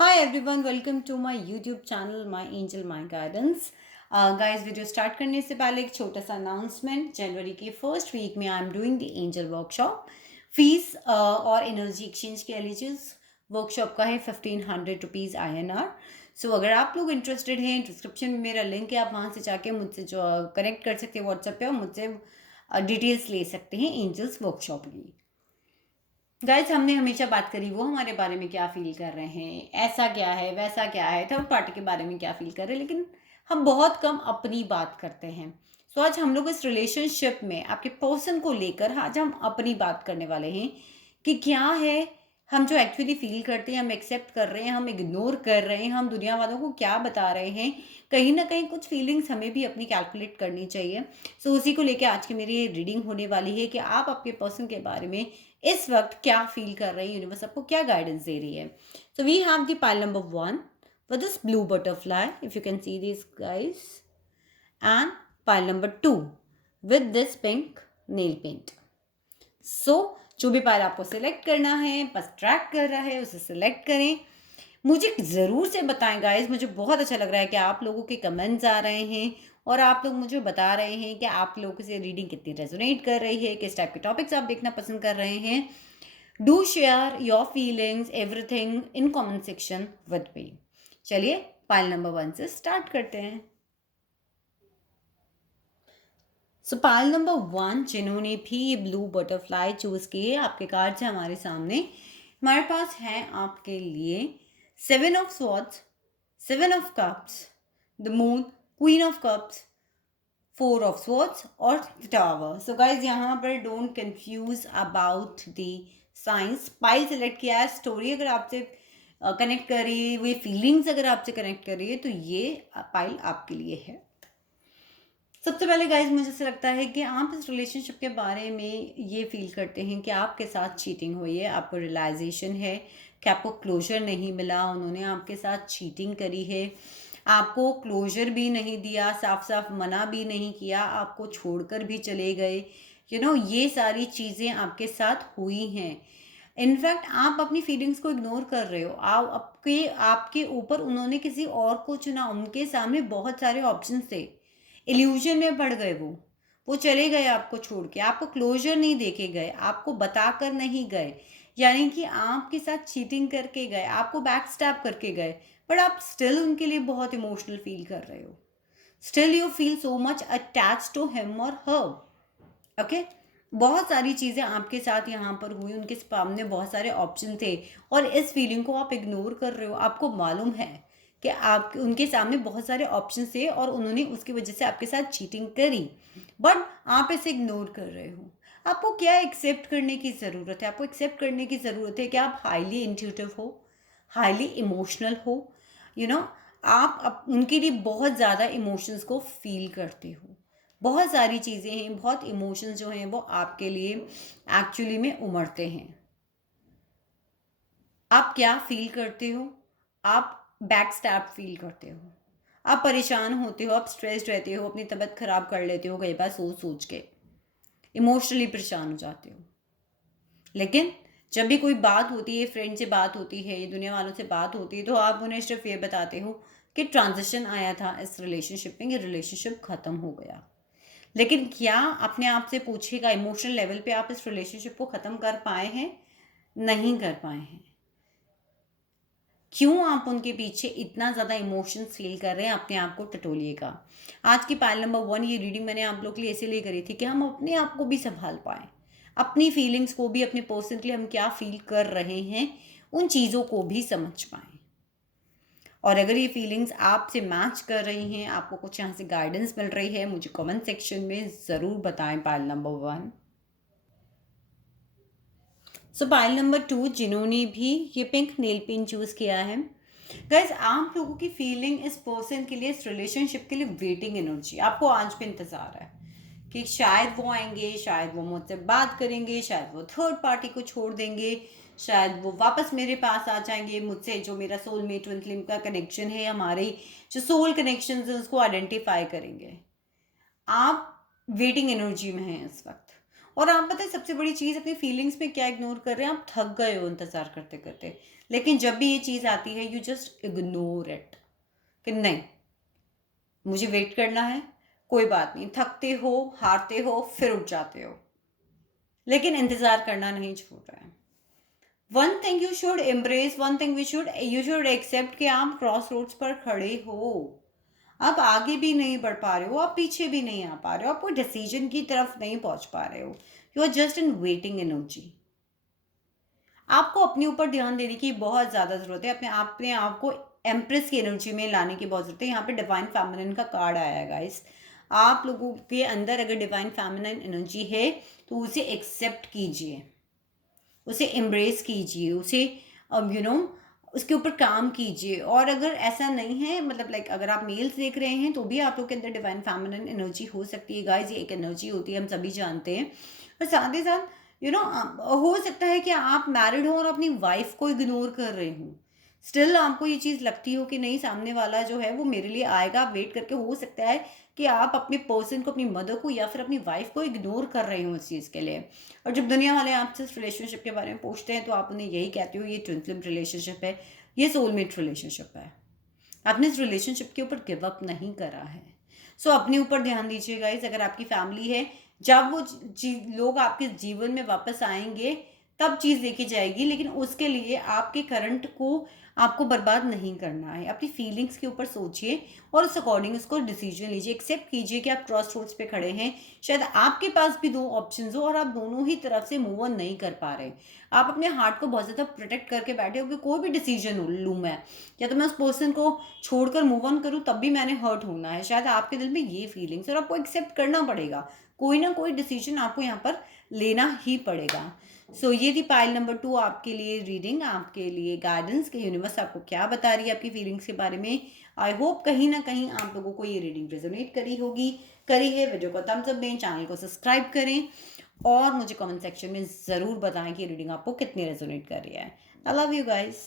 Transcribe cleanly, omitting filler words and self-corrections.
Hi everyone, welcome to my YouTube channel, My Angel My Guidance. Guys video start करने से पहले एक छोटा सा अनाउंसमेंट। जनवरी के फर्स्ट वीक में I am doing the angel workshop. Fees और एनर्जी एक्सचेंज के एलिजिबल्स वर्कशॉप का है 1500 रुपीज़ INR। सो अगर आप लोग इंटरेस्टेड हैं, डिस्क्रिप्शन में मेरा लिंक है, आप वहाँ से जाके मुझसे जो कनेक्ट कर सकते हैं व्हाट्सएप पे और मुझसे डिटेल्स ले सकते हैं एंजल्स वर्कशॉप की। गाइस हमने हमेशा बात करी वो हमारे बारे में क्या फील कर रहे हैं, ऐसा क्या है, वैसा क्या है, थर्ड पार्टी के बारे में क्या फील कर रहे हैं, लेकिन हम बहुत कम अपनी बात करते हैं। सो आज हम लोग इस रिलेशनशिप में आपके पर्सन को लेकर आज हम अपनी बात करने वाले हैं कि क्या है हम जो एक्चुअली फील करते हैं, हम एक्सेप्ट कर रहे हैं, हम इग्नोर कर रहे हैं, हम दुनिया वालों को क्या बता रहे हैं। कहीं ना कहीं कुछ फीलिंग्स हमें भी अपनी कैलकुलेट करनी चाहिए। सो उसी को लेकर आज की मेरी रीडिंग होने वाली है कि आप आपके पर्सन के बारे में इस वक्त क्या फील कर रहे हैं, यूनिवर्स आपको क्या गाइडेंस दे रही है। So we have the pile number 1 with this blue butterfly, if you can see these guys, and pile number 2 with this pink nail paint. So जो भी पाइल आपको सिलेक्ट करना है, बस ट्रैक कर रहा है उसे सिलेक्ट करें। मुझे ज़रूर से बताएं गाइस, मुझे बहुत अच्छा लग रहा है कि आप लोगों के कमेंट्स आ रहे हैं और आप लोग मुझे बता रहे हैं कि आप लोगों से रीडिंग कितनी रेजोनेट कर रही है, किस टाइप के टॉपिक्स आप देखना पसंद कर रहे हैं। Do share your feelings everything in comment section with me. चलिए पाइल नंबर 1 से स्टार्ट करते हैं। सो पाइल नंबर 1 जिन्होंने भी ये ब्लू बटरफ्लाई चूज की है, आपके कार्ड्स हैं हमारे सामने। हमारे पास है आपके लिए 7 of Swords, 7 of Cups, the moon, queen of cups, 4 of Swords और टावर। सो गाइज यहाँ पर don't confuse about the science. Pile select किया है, स्टोरी अगर आपसे कनेक्ट कर रही है, वे फीलिंग्स अगर आपसे कनेक्ट कर रही है, तो ये पाइल आपके लिए है। सबसे पहले गाइज मुझे ऐसा लगता है कि आप इस रिलेशनशिप के बारे में ये फील करते हैं कि आपके साथ चीटिंग हुई है, आपको रियलाइजेशन है कि आपको क्लोजर नहीं मिला, उन्होंने आपके साथ चीटिंग करी है, आपको क्लोजर भी नहीं दिया, साफ साफ मना भी नहीं किया, आपको छोड़कर भी चले गए। ये सारी चीज़ें आपके साथ हुई हैं। इनफैक्ट आप अपनी फीलिंग्स को इग्नोर कर रहे हो। आप आपके आपके ऊपर उन्होंने किसी और को चुना, उनके सामने बहुत सारे ऑप्शन थे, इल्यूजन में पड़ गए। वो चले गए आपको छोड़ के, आपको क्लोजर नहीं देके गए, आपको बताकर नहीं गए, यानी कि आपके साथ चीटिंग करके गए, आपको बैक स्टैप करके गए, बट आप स्टिल उनके लिए बहुत इमोशनल फील कर रहे हो। Still you feel so much attach to him or her. Okay, बहुत सारी चीज़ें आपके साथ यहाँ पर हुई, उनके सामने बहुत सारे ऑप्शन थे और इस फीलिंग को आप इग्नोर कर रहे हो। आपको मालूम है कि आप उनके सामने बहुत सारे ऑप्शन थे और उन्होंने उसकी वजह से आपके साथ चीटिंग करी, बट आप इसे इग्नोर कर रहे हो। आपको क्या एक्सेप्ट करने की ज़रूरत है? आपको एक्सेप्ट करने की ज़रूरत है कि आप हाईली इंट्यूटिव हो, हाईली इमोशनल हो। यू नो आप उनके लिए बहुत ज़्यादा इमोशंस को फील करते हो। बहुत सारी चीज़ें हैं, बहुत इमोशंस जो हैं वो आपके लिए एक्चुअली में उमड़ते हैं। आप क्या फील करते हो? आप बैक स्टैप फील करते हो, आप परेशान होते हो, आप स्ट्रेस्ड रहते हो, अपनी तबीयत खराब कर लेते हो कई बार सोच सोच के, इमोशनली परेशान हो जाते हो। लेकिन जब भी कोई बात होती है, फ्रेंड से बात होती है, ये दुनिया वालों से बात होती है, तो आप उन्हें सिर्फ ये बताते हो कि ट्रांजिशन आया था इस रिलेशनशिप में, ये रिलेशनशिप ख़त्म हो गया। लेकिन क्या अपने आप से पूछेगा इमोशनल लेवल पे आप इस रिलेशनशिप को ख़त्म कर पाए हैं? नहीं कर पाए हैं। क्यों आप उनके पीछे इतना ज़्यादा इमोशंस फील कर रहे हैं? अपने आप को टटोलिएगा। आज की पाइल नंबर 1 ये रीडिंग मैंने आप लोग के लिए इसीलिए करी थी कि हम अपने आप को भी संभाल पाएँ, अपनी फीलिंग्स को भी, अपने पर्सन के लिए हम क्या फील कर रहे हैं, उन चीज़ों को भी समझ पाएँ। और अगर ये फीलिंग्स आपसे मैच कर रही हैं, आपको कुछ यहाँ से गाइडेंस मिल रही है, मुझे कमेंट सेक्शन में ज़रूर बताएं। Pile number 1। सो पाइल नंबर 2 जिन्होंने भी ये पिंक नेल पेंट चूज़ किया है, गाइज आप लोगों की फीलिंग इस पर्सन के लिए, इस रिलेशनशिप के लिए वेटिंग एनर्जी। आपको आज भी इंतज़ार है कि शायद वो आएंगे, शायद वो मुझसे बात करेंगे, शायद वो थर्ड पार्टी को छोड़ देंगे, शायद वो वापस मेरे पास आ जाएंगे मुझसे। जो मेरा सोलमेट ट्विन फ्लेम का कनेक्शन है, हमारे जो सोल कनेक्शन है, उसको आइडेंटिफाई करेंगे। आप वेटिंग एनर्जी में हैं इस वक्त और आप पता है सबसे बड़ी चीज़ अपनी फीलिंग्स में क्या इग्नोर कर रहे हैं, आप थक गए हो इंतज़ार करते करते। लेकिन जब भी ये चीज़ आती है यू जस्ट इग्नोर इट कि नहीं, मुझे वेट करना है, कोई बात नहीं, थकते हो, हारते हो, फिर उठ जाते हो, लेकिन इंतज़ार करना नहीं छोड़ रहा है। One thing you should embrace, one thing you should accept कि आप क्रॉस रोड्स पर खड़े हो। आप आगे भी नहीं बढ़ पा रहे हो, आप पीछे भी नहीं आ पा रहे हो, आप कोई डिसीजन की तरफ नहीं पहुंच पा रहे हो। You are just in waiting energy. आपको अपने ऊपर ध्यान देने की बहुत ज़्यादा ज़रूरत है, अपने आप को एम्प्रेस की एनर्जी में लाने की बहुत ज़रूरत है। यहाँ पे डिवाइन फेमिनिन का कार्ड आया है गाइस। आप लोगों के अंदर अगर डिवाइन फेमिनिन एनर्जी है तो उसे एक्सेप्ट कीजिए, उसे एम्ब्रेस कीजिए, उसे उसके ऊपर काम कीजिए। और अगर ऐसा नहीं है, मतलब लाइक अगर आप मेल्स देख रहे हैं तो भी आप लोग के अंदर डिवाइन फेमिनिन एनर्जी हो सकती है गाइस। ये एक एनर्जी होती है, हम सभी जानते हैं। और साथ ही साथ हो सकता है कि आप मैरिड हो और अपनी वाइफ को इग्नोर कर रहे हो, स्टिल आपको ये चीज़ लगती हो कि नहीं, सामने वाला जो है वो मेरे लिए आएगा, आप वेट करके, हो सकता है कि आप अपने पर्सन को, अपनी मदर को या फिर अपनी वाइफ को इग्नोर कर रहे हो इस चीज़ के लिए। और जब दुनिया वाले आपसे इस रिलेशनशिप के बारे में पूछते हैं तो आप उन्हें यही कहते हो ये ट्विन फ्लेम रिलेशनशिप है, ये सोलमेट रिलेशनशिप है। आपने इस रिलेशनशिप के ऊपर गिव अप नहीं करा है। सो अपने ऊपर ध्यान दीजिए गाइस। अगर आपकी फैमिली है, जब वो लोग आपके जीवन में वापस आएंगे तब चीज़ देखी जाएगी, लेकिन उसके लिए आपके करंट को आपको बर्बाद नहीं करना है। अपनी फीलिंग्स के ऊपर सोचिए और उस अकॉर्डिंग उसको डिसीजन लीजिए। एक्सेप्ट कीजिए कि आप क्रॉस रोड्स पे खड़े हैं, शायद आपके पास भी दो ऑप्शंस हो और आप दोनों ही तरफ से मूव ऑन नहीं कर पा रहे। आप अपने हार्ट को बहुत ज़्यादा प्रोटेक्ट करके बैठे हो कि कोई भी डिसीजन लूँ मैं, या तो मैं उस पर्सन को छोड़कर मूव ऑन करूँ तब भी मैंने हर्ट होना है। शायद आपके दिल में ये फीलिंग्स, और आपको एक्सेप्ट करना पड़ेगा। कोई ना कोई डिसीजन आपको यहाँ पर लेना ही पड़ेगा। सो ये थी पाइल नंबर 2 आपके लिए रीडिंग, आपके लिए गाइडेंस कि यूनिवर्स आपको क्या बता रही है आपकी फीलिंग्स के बारे में। आई होप कहीं ना कहीं आप लोगों को ये रीडिंग रेजोनेट करी होगी। करी है, वीडियो को थम्स अप दें, चैनल को सब्सक्राइब करें और मुझे कमेंट सेक्शन में ज़रूर बताएं कि रीडिंग आपको कितनी रेजोनेट कर रही है। I love you guys.